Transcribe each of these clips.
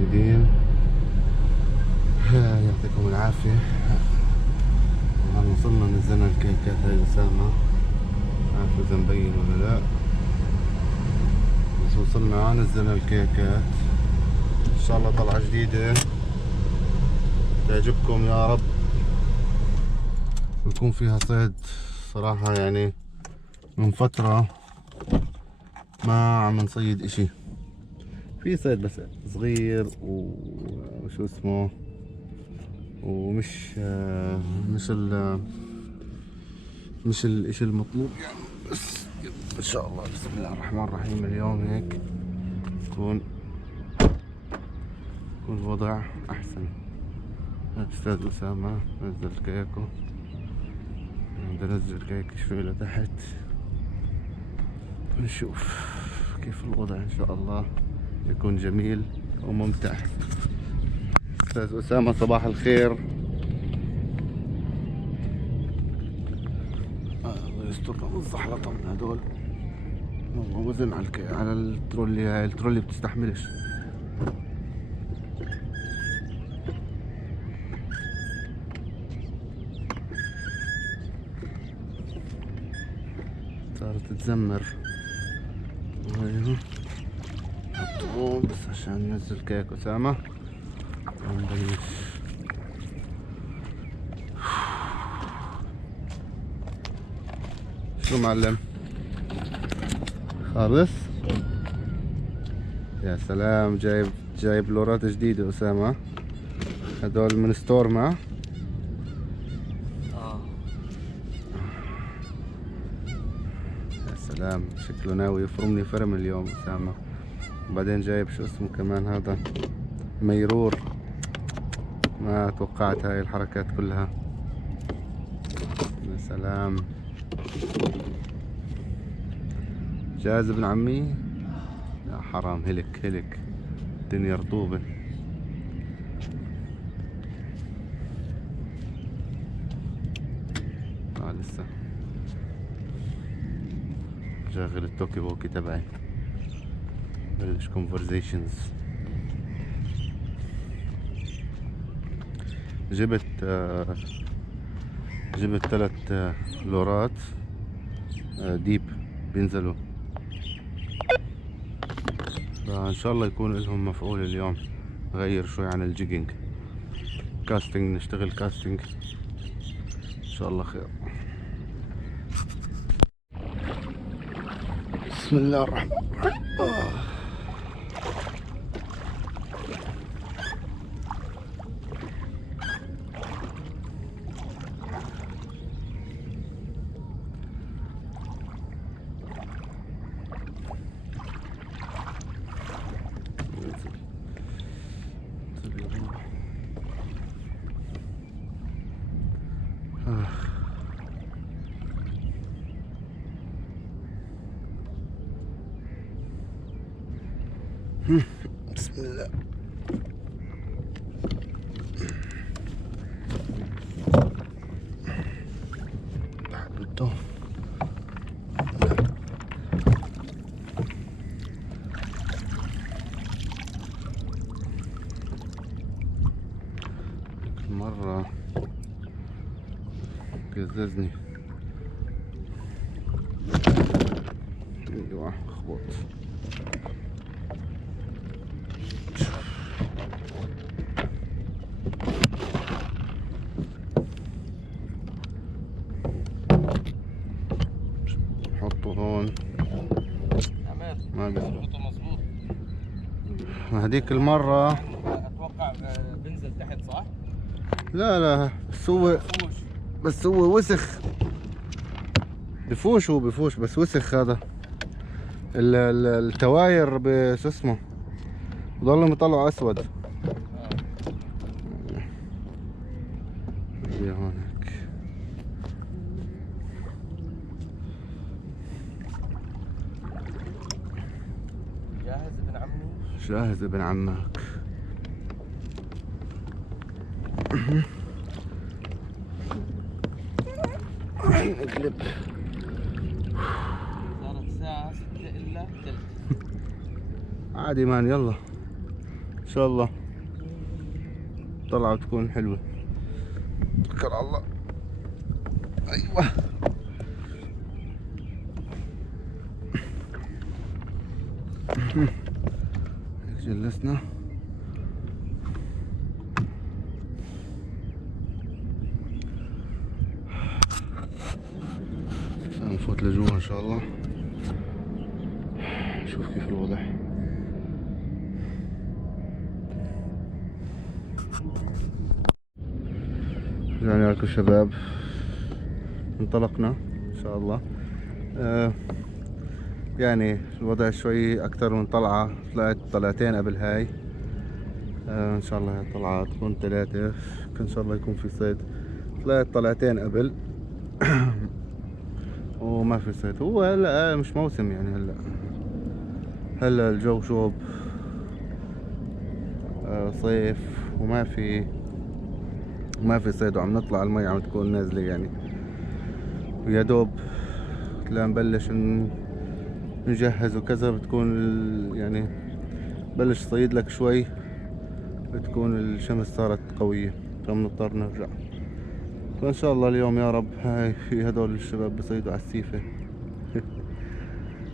المشاهدين، يعطيكم العافية. وصلنا نزلنا الكيكات هاي أسامة، عارف إذا مبين ولا لا، بس وصلنا نزلنا الكيكات. إن شاء الله طلعة جديدة تعجبكم يا رب، ويكون فيها صيد. صراحة يعني من فترة ما عم نصيد إشي، في صيد بس صغير وشو اسمه، ومش مش الاشي المطلوب يعني. بس ان شاء الله بسم الله الرحمن الرحيم اليوم هيك يكون الوضع احسن. استاذ اسامة نزل كيكو، بدي انزل كيك شوي لتحت نشوف كيف الوضع. ان شاء الله يكون جميل وممتع. استاذ اسامة صباح الخير. الله يسترنا من الزحلطة من هدول، والله وزن على الترولي. هاي الترولي بتستحملش. صارت تزمر. ايوه حطوه بس عشان ننزل كيك أسامة ونبلش. شو معلم؟ خالص؟ يا سلام، جايب لورات جديدة أسامة. هدول من ستورما. يا سلام، شكله ناوي يفرمني فرم اليوم أسامة. وبعدين جايب شو اسمه كمان، هذا ميرور. ما توقعت هاي الحركات كلها. يا سلام، جاهز ابن عمي؟ يا حرام، هلك الدنيا رطوبة. لسه شغل التوكي بوكي تبعي، بلش كونفرزيشنز. جبت 3 لورات ديب بينزلوا، فان شاء الله يكون لهم مفعول اليوم. غير شوي عن الجيجينج، كاستنج، نشتغل كاستنج ان شاء الله خير. بسم الله الرحمن الرحيم. بسم الله. بده مرة قززني. ايوه خبط. حطه هون. ما بيزبط مظبوط. هذيك المرة اتوقع بنزل تحت صح؟ لا بس هو وسخ. بفوش بس وسخ. هذا التواير بس اسمه ضلهم يطلعوا اسود. هونك جاهز ابن عمي؟ جاهز ابن عمك. نقلب. صارت الساعة 6 إلا ثلث. عادي مان، يلا ان ان شاء الله طلعة تكون حلوة. توكل على الله. ايوه هيك جلسنا. نفوت لجوا ان شاء الله نشوف كيف الوضع. رجعنا لكم شباب، انطلقنا ان شاء الله. يعني الوضع شوي اكثر من طلعة، طلعت طلعتين قبل هاي. ان شاء الله هاي الطلعة تكون 3، ان شاء الله يكون في صيد. طلعت طلعتين قبل وما في صيد. هو هلا مش موسم يعني، هلا الجو شوب صيف وما في صيد، وعم نطلع المي عم تكون نازلة يعني، ويا دوب لا نبلش نجهز وكذا بتكون يعني بلش صيد لك شوي بتكون الشمس صارت قوية، فبنضطر نرجع. فان شاء الله اليوم يا رب هاي في هدول الشباب بصيدوا على السيفة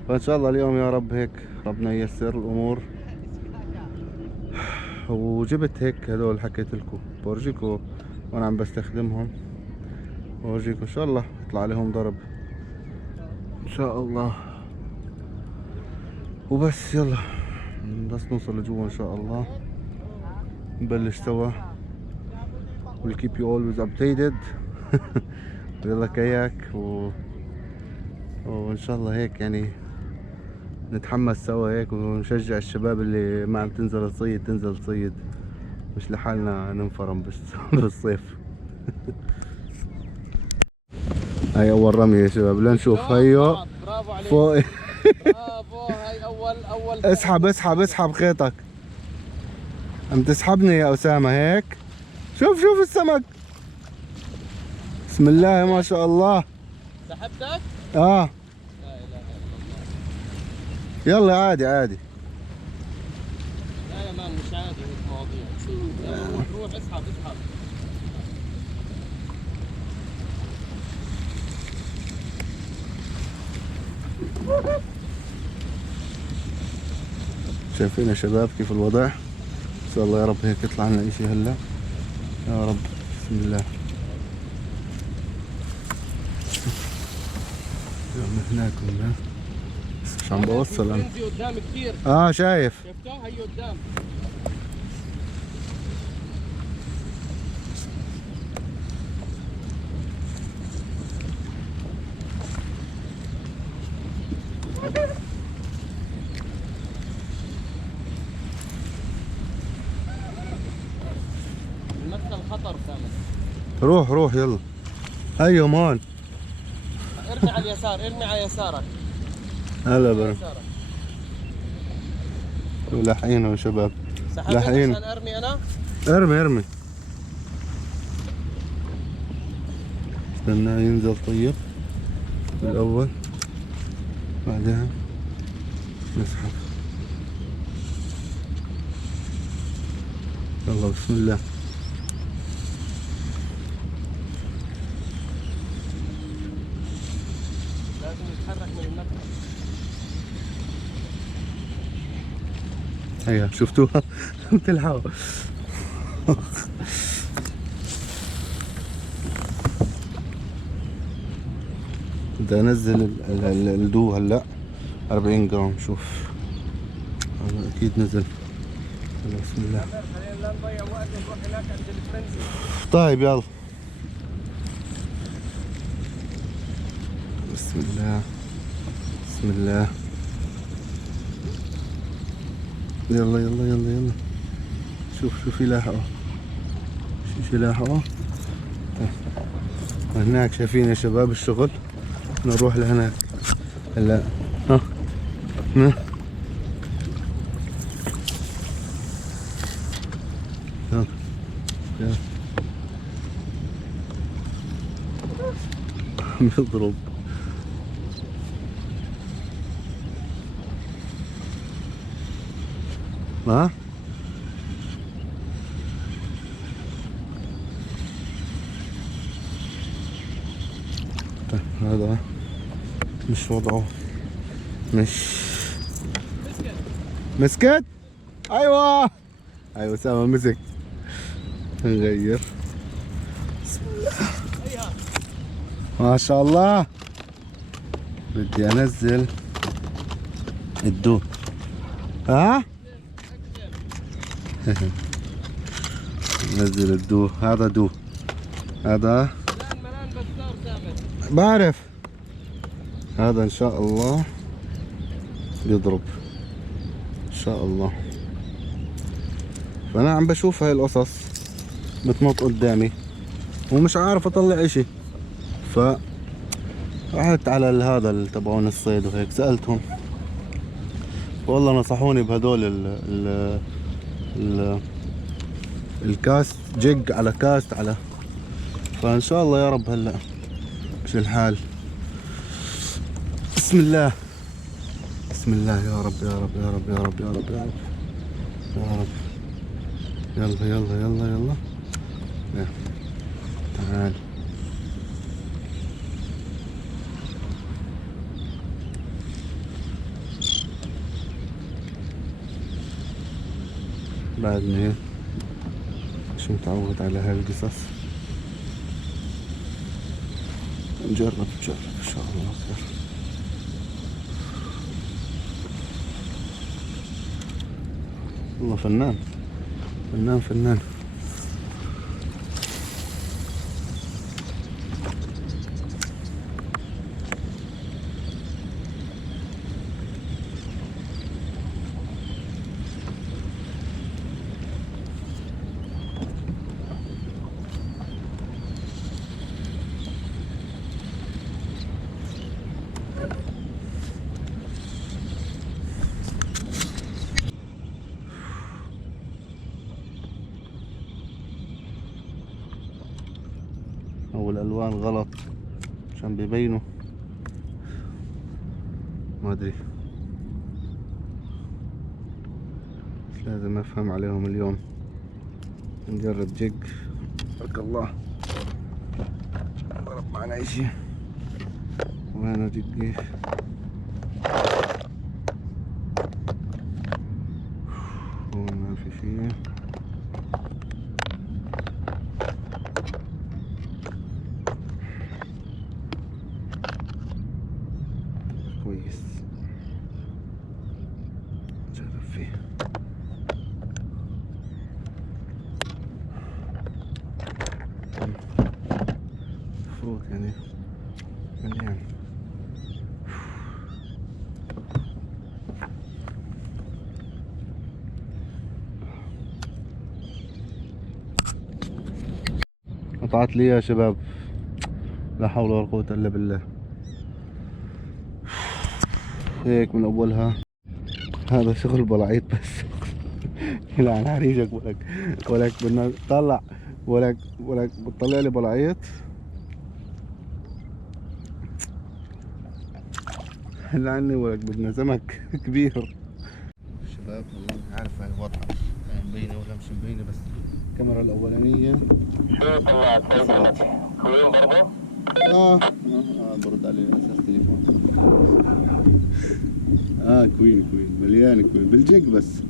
فان شاء الله اليوم يا رب هيك ربنا ييسر الامور. وجبت هيك هدول حكيت لكم بورجيكم وانا عم بستخدمهم، بورجيكم ان شاء الله يطلع عليهم ضرب ان شاء الله. وبس يلا بس نوصل لجوا ان شاء الله نبلش سوا. we'll keep you always updated. يلا كاياك وان شاء الله هيك يعني نتحمس سوا هيك ونشجع الشباب اللي ما عم تنزل تصيد تنزل تصيد، مش لحالنا ننفرم بالصيف. هاي اول رمية يا شباب، لنشوف. هيو برافو عليك، فوق. برافو. هاي اول اسحب خيطك. عم تسحبني يا اسامة هيك. شوف السمك، بسم الله ما شاء الله. سحبتك؟ اه لا اله الا الله. يلا عادي. لا يا مان مش عادي هيك مواضيع. يلا روح اسحب. شايفين يا شباب كيف الوضع؟ ان شاء الله يا رب هيك يطلع لنا اشي هلا يا رب. بسم الله. من هناك ولا بس مش عم بوصل انا. في قدام كثير. شايف. شفته؟ هي قدام. المدخل خطر سامح. روح يلا. هيو مان. ارمي على اليسار، ارمي على يسارك. هلا برا. يسارك. لاحقينه يا شباب. سحبت لاحقين. عشان ارمي انا. ارمي استناه ينزل طيب بالاول بعدين نسحب. يلا بسم الله. لازم يتحرك من المدخل. هيا شفتوها بتلحقوا. بدي انزل الدو هلا 40 جرام. شوف هذا اكيد نزل. يلا بسم الله. خلينا لا نضيع وقت نروح هناك عند الفرنسي. طيب يلا بسم الله. يلا شوف يلاحقوا. شو يلاحقوا. هناك شايفين يا شباب الشغل. نروح لهناك هلا. يلا بيضرب. هذا مش وضعه، مش مسكت. ايوه ايوه اسامه مسك. نغير. بسم الله ما شاء الله. بدي انزل الدو. ها نزل الدو. هذا دو، هذا بعرف. هذا ان شاء الله يضرب ان شاء الله. فانا عم بشوف هاي القصص بتنط قدامي ومش عارف اطلع اشي. ف رحت على هذا تبعون الصيد وهيك سألتهم، والله نصحوني بهدول ال الكاست جيج على كاست على. فان شاء الله يا رب هلا مش الحال. بسم الله بسم الله يا رب يا رب يا رب يا رب يا رب يا رب يا رب. يلا يلا يلا يلا يلا. تعال بعدني مش متعود على هاي القصص. نجرب ان شاء الله خير. والله فنان فنان فنان. او الالوان غلط عشان بيبينوا ما ادري، بس لازم افهم عليهم اليوم. نجرب جيج. بارك الله ضرب معنا اشي. وين جيجي؟ هون ما في شي. كويس جرب فيه. المفروض يعني مليان. قطعت لي يا شباب، لا حول ولا قوة الا بالله. هيك من اولها. هذا شغل بلاعيط بس. يلعن حريجك. ولك بدنا نطلع. ولك بتطلع لي بلاعيط. لعني ولك بدنا سمك كبير. شباب والله عارف هاي الوضع مبينة ولا مش مبينة، بس الكاميرا الأولانية شو طلعت فصلت؟ كوين برضه؟ برد عليه أساس تليفون. كوين مليان كوين بالجيك بس.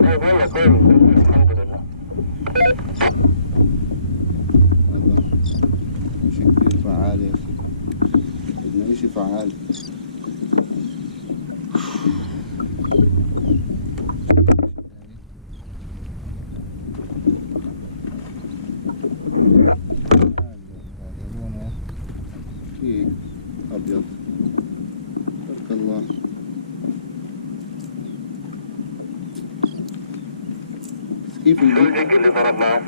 والله كوين الحمد لله. هذا مش كتير فعال يا أخي، بدنا إشي فعال. فيه أبيض. بارك الله. كيف الجيك اللي ضرب معك؟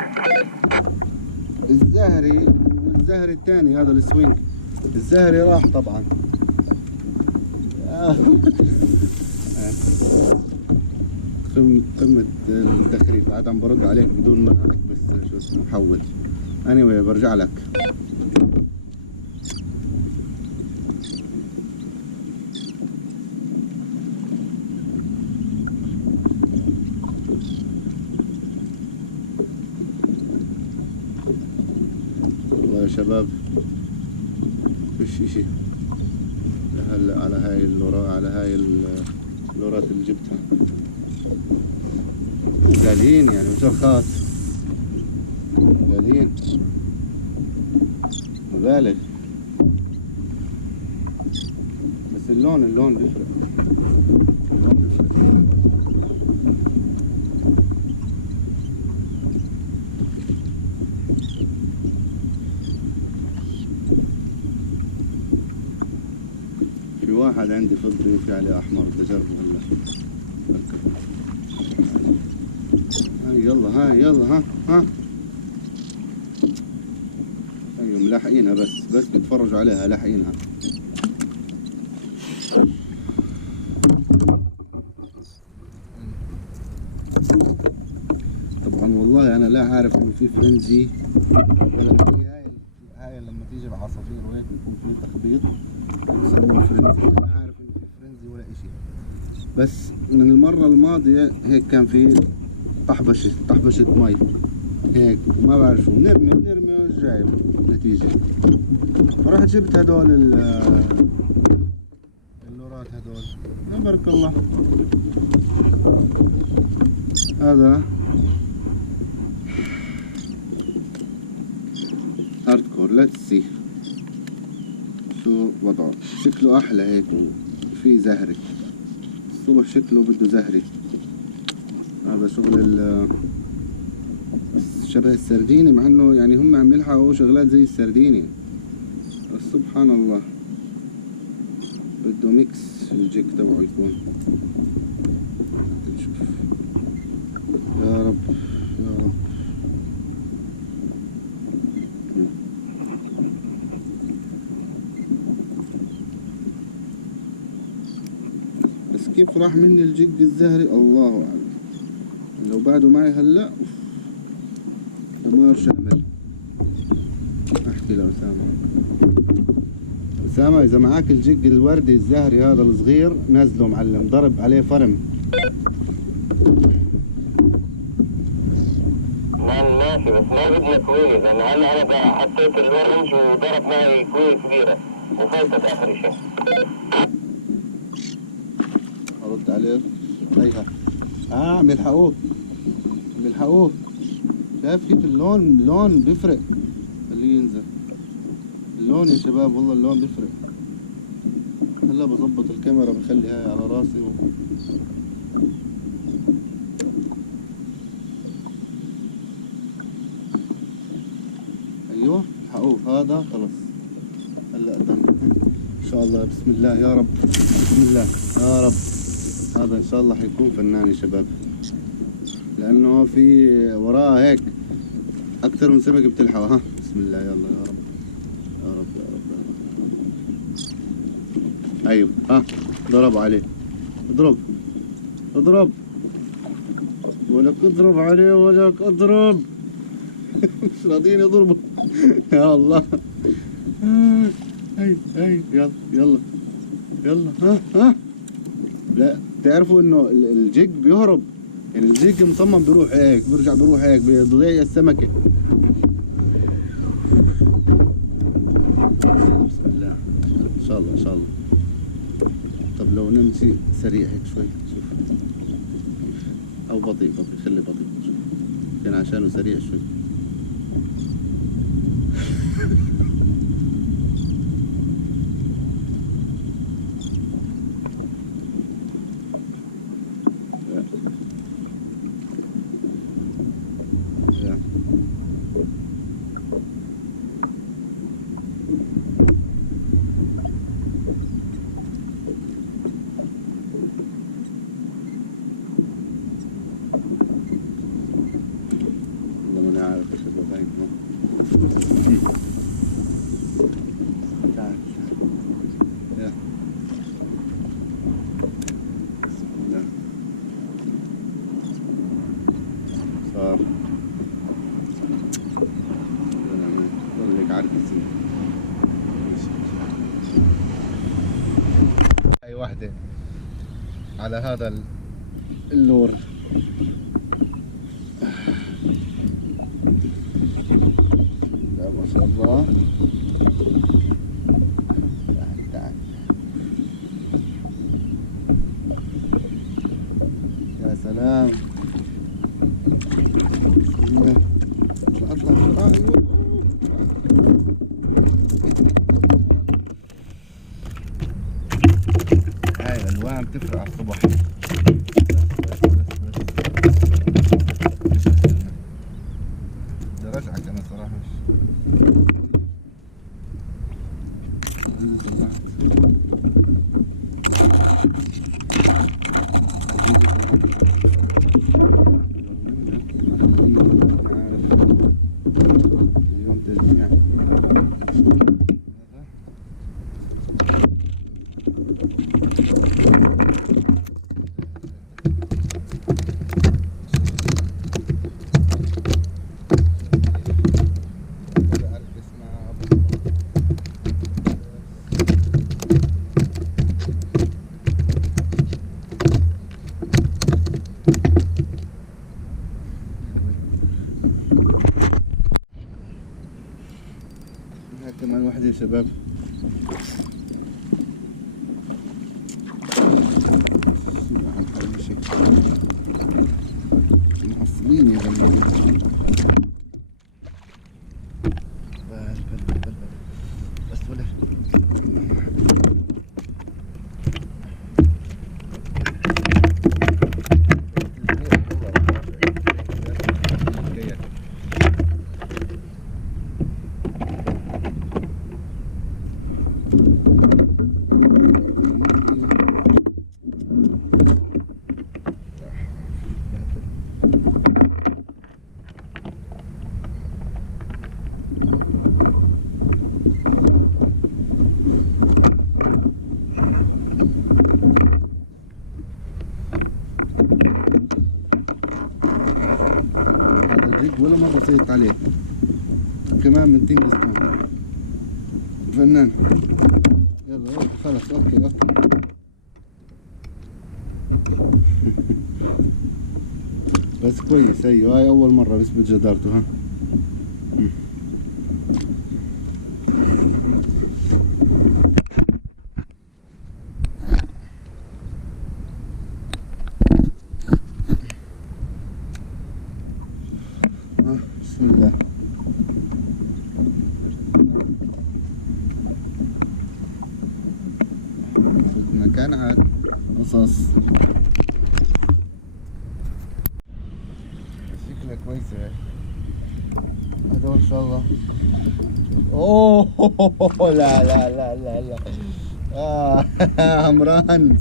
الزهري والزهري الثاني هذا السوينج. الزهري راح طبعا. قمة التخريف. قاعد عم برد عليك بدون ما اكبس شو اسمه محول. anyway برجع لك. يا شباب فيش اشي هلا على هاي اللورا، على هاي اللورات اللي جبتها غاليين يعني مش رخاص، غاليين مبالغ. بس اللون بيفرق، اللون بيفرق. في واحد عندي فضي وفي عليه احمر، بدي اجربه هلا. هاي يلا، هاي يلا، ها ايوه ملاحقينها، بس بيتفرجوا عليها لاحقينها. طبعا والله انا لا عارف انه في فرنزي ولا في هاي لما تيجي العصافير وهيك بيكون في تخبيط بيسموه فرنزي. لا عارف انه في فرنزي ولا اشي، بس من المرة الماضية هيك كان في طحبشة مي هيك وما بعرف شو، بنرمي مش جايب نتيجة. فرحت جبت هدول اللورات هدول، تبارك الله. هذا هاردكور، لا تسي شو وضعه، شكله احلى هيك وفي زهري الصبح، شكله بده زهري. هذا شغل شبه السرديني، مع انه يعني هم عم يلحقوا شغلات زي السرديني، بس سبحان الله بده ميكس الجيك تبعه يكون. نشوف يا رب يا رب. بس كيف راح مني الجيك الزهري الله اعلم. لو بعده معي هلا دمار شامل. احكي لأسامة، أسامة إذا معاك الجيج الوردي الزهري هذا الصغير نزله معلم، ضرب عليه فرم. نعم ماشي، بس ما بدنا كوينة، لأن هلا أنا حطيت الأورنج وضرب معي كوينة كبيرة وفايتت آخر شيء. أرد عليه هيها بيلحقوه. شايف كيف اللون بيفرق. خليه ينزل اللون يا شباب، والله اللون بيفرق. هلا بظبط الكاميرا بخلي هاي على راسي ايوه الحقوه هذا خلص. هلا دن ان شاء الله، بسم الله يا رب، بسم الله يا رب. هذا ان شاء الله حيكون فنان يا شباب، لانه في وراه هيك اكثر من سمك بتلحقه. ها بسم الله يلا يا رب يا رب يا رب يا رب. ايوه ها ضرب عليه، اضرب ولك اضرب عليه ولك اضرب. مش راضيين يضربوا. يا الله. هاي يلا ها. لا تعرفوا انه الجيج بيهرب، يعني الجيج مصمم بيروح هيك بيرجع بيروح هيك بيضيع السمكة. بسم الله ان شاء الله ان شاء الله. طب لو نمشي سريع هيك شوي، شوف او بطيء خلي بطيء شوف، كان عشانه سريع شوي. تعال يا بسم الله. صار لك عرقي. هاي واحدة على هذا اللور. لا ما شاء الله. تعال تعال يا سلام. اطلع اطلع بسرعة. هاي الألوان بتفرق على الصبح. بدي ارجعك انا صراحة اليوم تجميع. كمان واحدة يا شباب. معصبين يا جماعة. بس ولا ولا مرة صيدت عليه كمان من تنقص فنان. يلا يلا خلص اوكي اوكي. بس كويس. ايوه هاي اول مرة بس بجدارته. ها بسم الله. مكان عاد قصص. شكلها كويسة هذا ان شاء الله. اوه لا لا لا لا لا. همرانز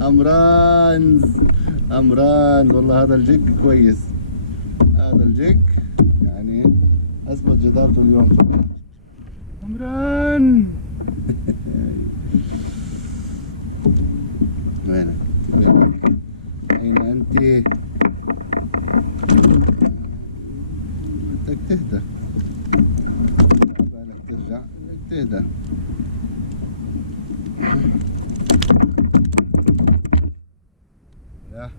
همرانز همرانز. والله هذا الجيك كويس. هذا الجيك يعني اثبت جدارته اليوم. همران وينك وينك اين انت؟ بدك تهدى. عبالك ترجع بدك تهدى. لا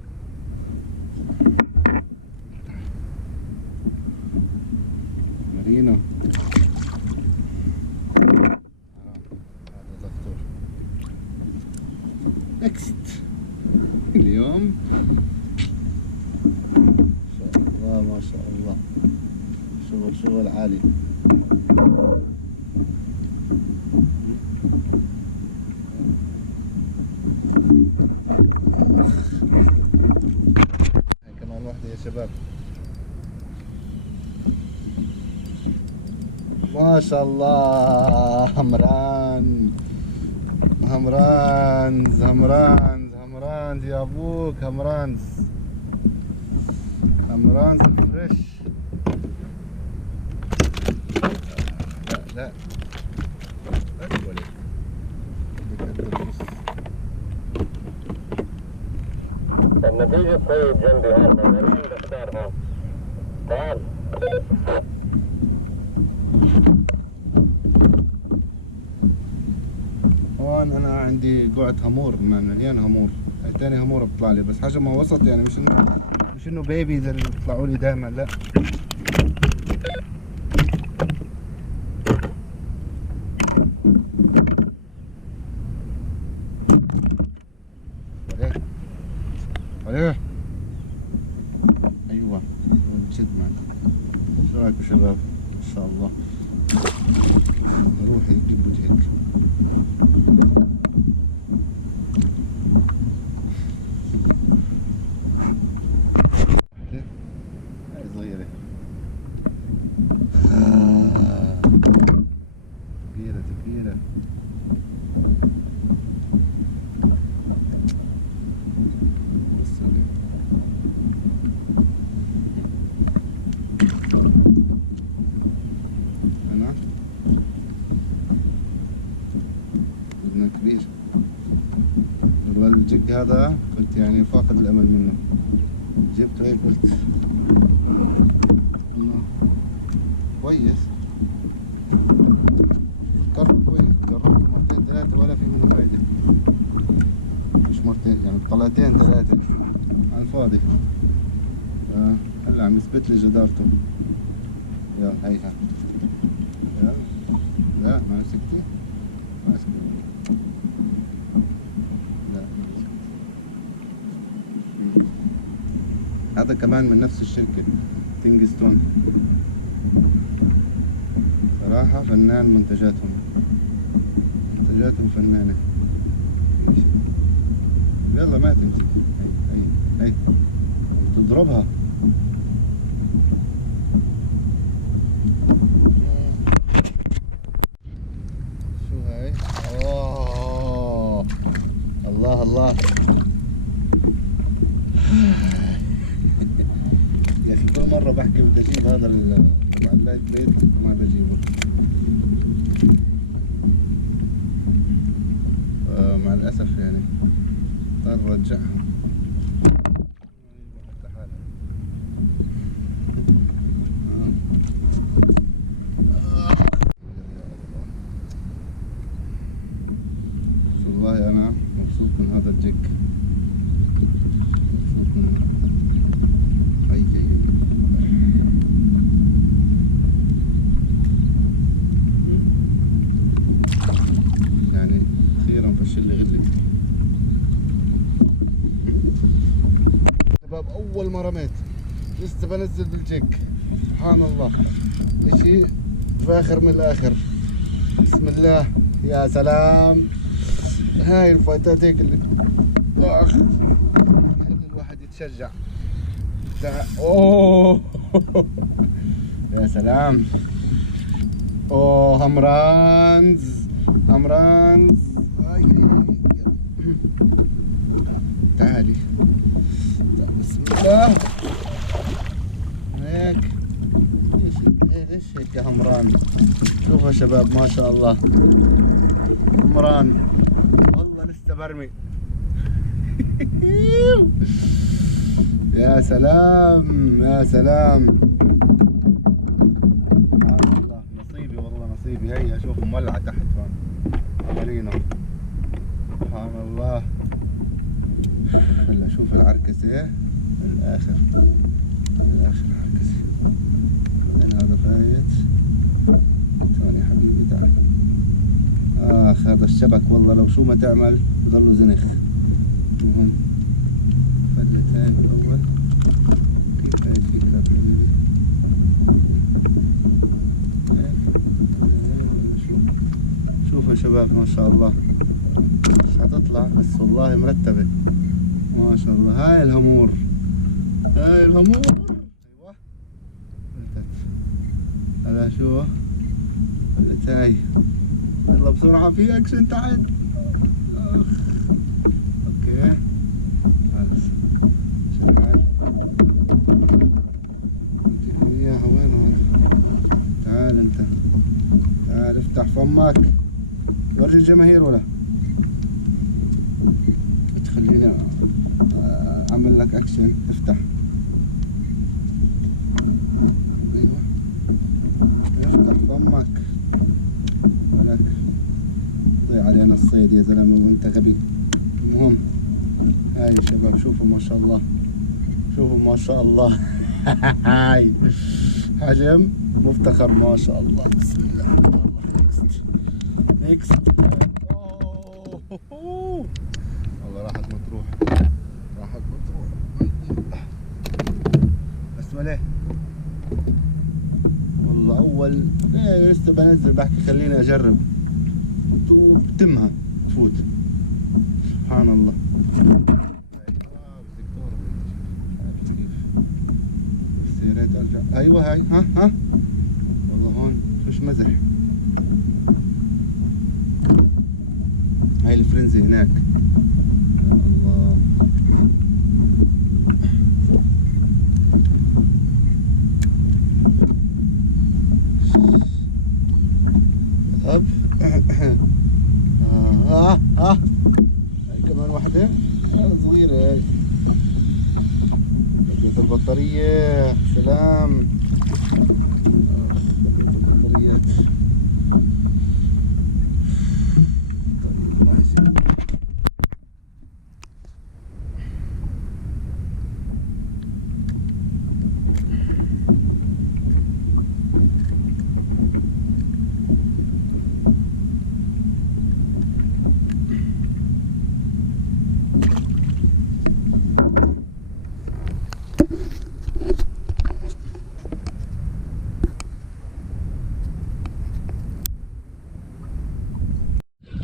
مارينو. هذا دكتور. نكست. اليوم ما شاء الله ما شاء الله شغل عالي. هاي كمان واحدة يا شباب. ما شاء الله. همران همرانز همرانز همرانز يا ابوك. همرانز همرانز فريش. لا لا أسولي. النتيجة طيب جنبي هون. مين بختار هون؟ تعال. هون انا عندي قعد همور مليان همور. هاي تاني همورة بتطلع لي بس حجمها وسط يعني مش انه بيبي زي اللي بيطلعوا لي دائما. لا شاء الله. روح هيك جيب هيك. هاي صغيرة كبيرة كبيرة. أنا بدنا كبير. والله الجق هذا كنت يعني فاقد الأمل منه، جبته هيك قلت إنه كويس. فكرت كويس، جربته مرتين ثلاثة ولا في منه فايدة. مش مرتين يعني طلعتين ثلاثة على الفاضي. هلا عم يثبت لي جدارته. يلا هيها يلا. لا ما مسكتي، ما مسكتي. لا ما مسكتي. هذا كمان من نفس الشركة تينجستون. صراحة فنان، منتجاتهم فنانة. يلا ما تمسك. هي تضربها. شو هاي؟ اوه الله الله. يا اخي كل مرة بحكي بدي اجيب هذا اللايت بيت ما بجيبه. مع الأسف يعني اضطر ارجعها. والله أنا مبسوط من هذا الجيك، مبسوط منه. يعني أخيرا فشل لي غلي. شباب أول ما رميت لسه بنزل بالجيك، سبحان الله إشي فاخر من الآخر. بسم الله يا سلام. هاي الفايتات هيك اللي خلي الواحد يتشجع. اوه يا سلام. اوه همرانز. تعالي بسم الله. هيك ايش هيك يا همران. شوفوا يا شباب ما شاء الله همران. والله لسه برمي. يا سلام يا سلام. سبحان الله نصيبي والله نصيبي. هيا شوفوا مولعة تحت هون عاملينه. سبحان الله. هلا شوف العركسة الآخر عركسة. بعدين هذا فايت. ثاني يا حبيبي تعال. هذا الشبك والله لو شو ما تعمل بضله زنخ. المهم فلت هاي بالأول. كيف هاي الفكرة حبيبي؟ شوف يا شباب ما شاء الله مش هتطلع بس والله مرتبة ما شاء الله. هاي الهامور. ايوه فلتت. هلا شو فلت هاي. يلا بسرعة في اكشن تحت. اوكي بس شحال اديكم اياها. وين هذا؟ تعال انت تعال افتح فمك ورجي الجماهير ولا تخليني اعمل لك اكشن. افتح. ايوه افتح فمك ولك. ضيع علينا الصيد يا زلمه وانت غبي. المهم هاي يا شباب شوفوا ما شاء الله. شوفوا ما شاء الله. هاي حجم مفتخر ما شاء الله. بسم الله. والله نيكست والله راحت مطروح. بس مليه والله والله اول لسه بنزل بحكي خليني اجرب وبتمها تفوت. سبحان الله. بس يا ريت ارجع. ايوه هاي ها والله هون مش مزح. هاي الفرنزي هناك. يا الله. هب هاي كمان واحدة صغيرة. هاي بقيت البطارية. سلام. بقيت البطاريات.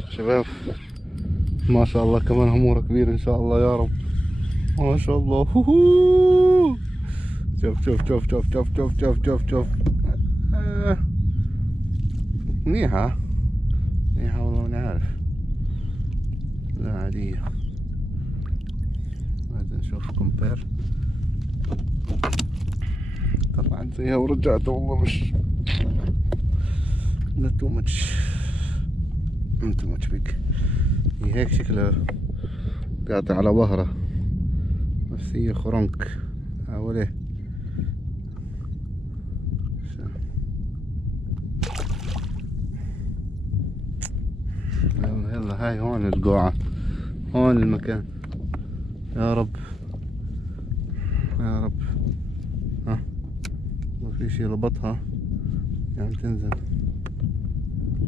شباب ما شاء الله كمان همورة كبيرة ان شاء الله يا رب. ما شاء الله. شوف شوف شوف شوف شوف شوف شوف شوف شوف. منيحة منيحة والله ماني عارف. لا عادية. هذا نشوف كومبير. طلعت زيها ورجعت والله مش لا تو ماتش بيك. هي هيك شكلها قاطع على ظهره بس هي خرنك حواليه. يلا يلا هاي هون القوعة. هون المكان. يا رب يا رب. ها ما في شي ربطها يعني تنزل.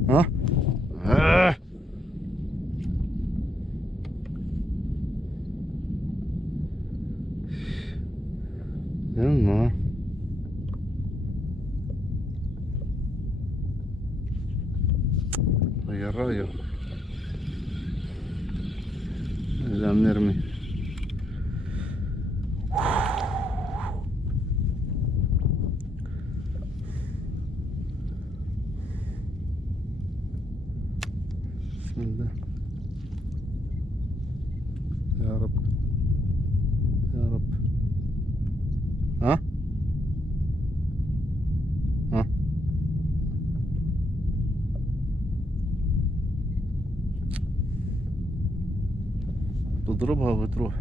ها يلا غير رأيه. لازم نرمي. بسم الله. يا رب يا رب. ها ها تضربها وبتروح.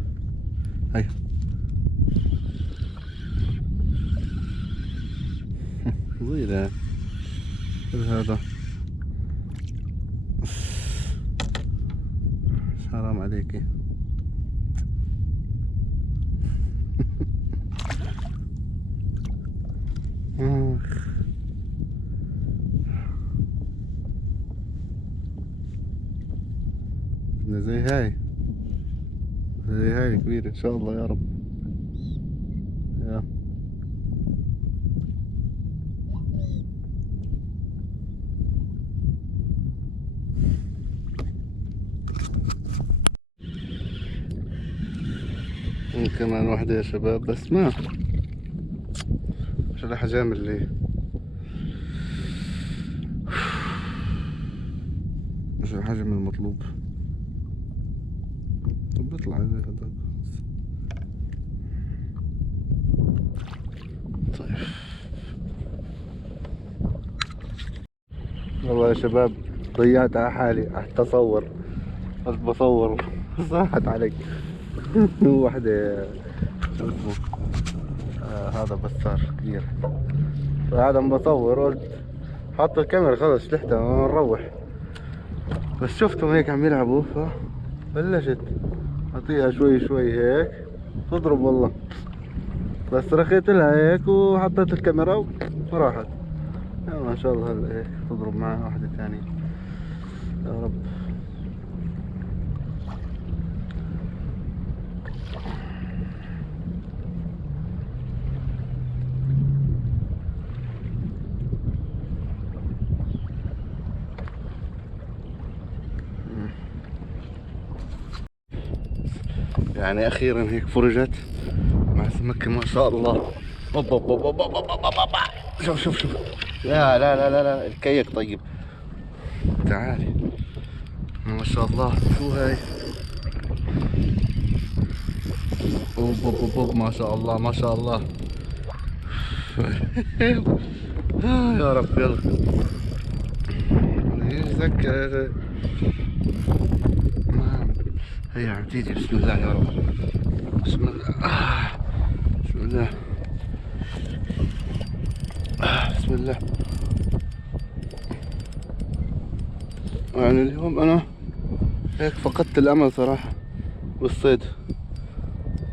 هاي صغيرة كل هذا. حرام عليكي. زي هاي زي هاي كبيرة ان شاء الله يا رب. يا كمان واحدة يا شباب بس ما مش الأحجام اللي مش الحجم المطلوب. طب بيطلع زي هذا. طيب والله يا شباب ضيعت على حالي حتى أصور بس بصور صاحت علي. واحدة شو اسمه هذا بسار كبير فهذا بصور قلت حط الكاميرا خلص شلحتها نروح بس شفتهم هيك عم يلعبوا فبلشت اعطيها شوي شوي هيك تضرب والله بس رخيت لها هيك وحطيت الكاميرا وراحت. يلا ان شاء الله هلا هيك تضرب معها واحدة ثانية يا رب. يعني اخيرا هيك فرجت مع سمكة ما شاء الله. اوب اوب اوب اوب اوب اوب اوب اوب. شوف شوف شوف. لا لا لا لا لا الكيك طيب. تعالي ما شاء الله. شو هاي؟ اوب اوب اوب اوب ما شاء الله ما شاء الله. يا رب يلا يتذكر. هي عم تيجي. بسم الله يا رب. بسم الله. بسم الله. بسم الله. يعني اليوم انا هيك فقدت الامل صراحة بالصيد.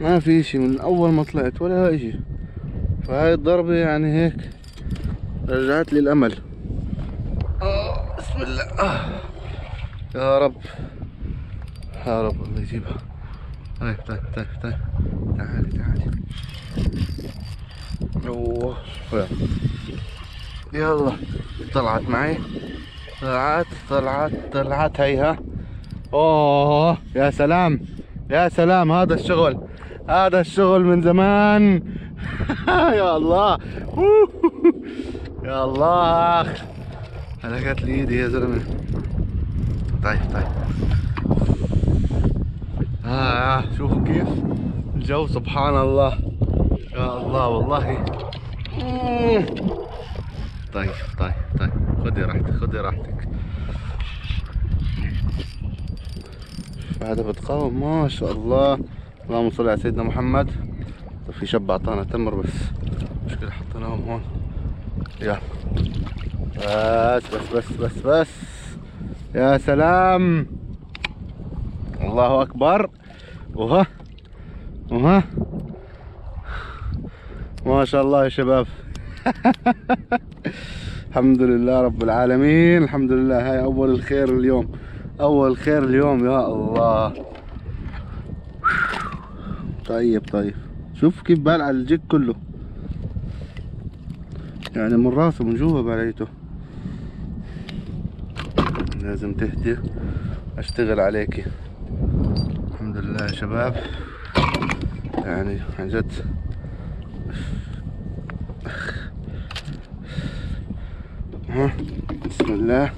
ما في اشي من اول ما طلعت ولا اشي. فهاي الضربة يعني هيك رجعت لي الامل. بسم الله. يا رب يا رب الله يجيبها. طيب طيب طيب طيب تعالي تعالي. اوه يلا طلعت معي. طلعت هيها. اوه يا سلام يا سلام. هذا الشغل من زمان. يا الله. يا الله هلكت لي ايدي يا زلمه. طيب طيب. شوفوا كيف الجو سبحان الله. يا الله والله. طيب طيب طيب خذي راحتك خذي راحتك. هذا بتقاوم ما شاء الله. اللهم صل على سيدنا محمد. طيب في شاب اعطانا تمر بس مشكلة حطيناهم هون. يلا بس يا سلام. الله اكبر. وها ما شاء الله يا شباب. الحمد لله رب العالمين. الحمد لله. هاي اول الخير اليوم. اول خير اليوم يا الله. طيب شوف كيف بالع الجيك كله يعني من راسه من جوا بلعيته. لازم تهدي اشتغل عليكي. الحمد لله يا شباب يعني عن جد. بسم الله.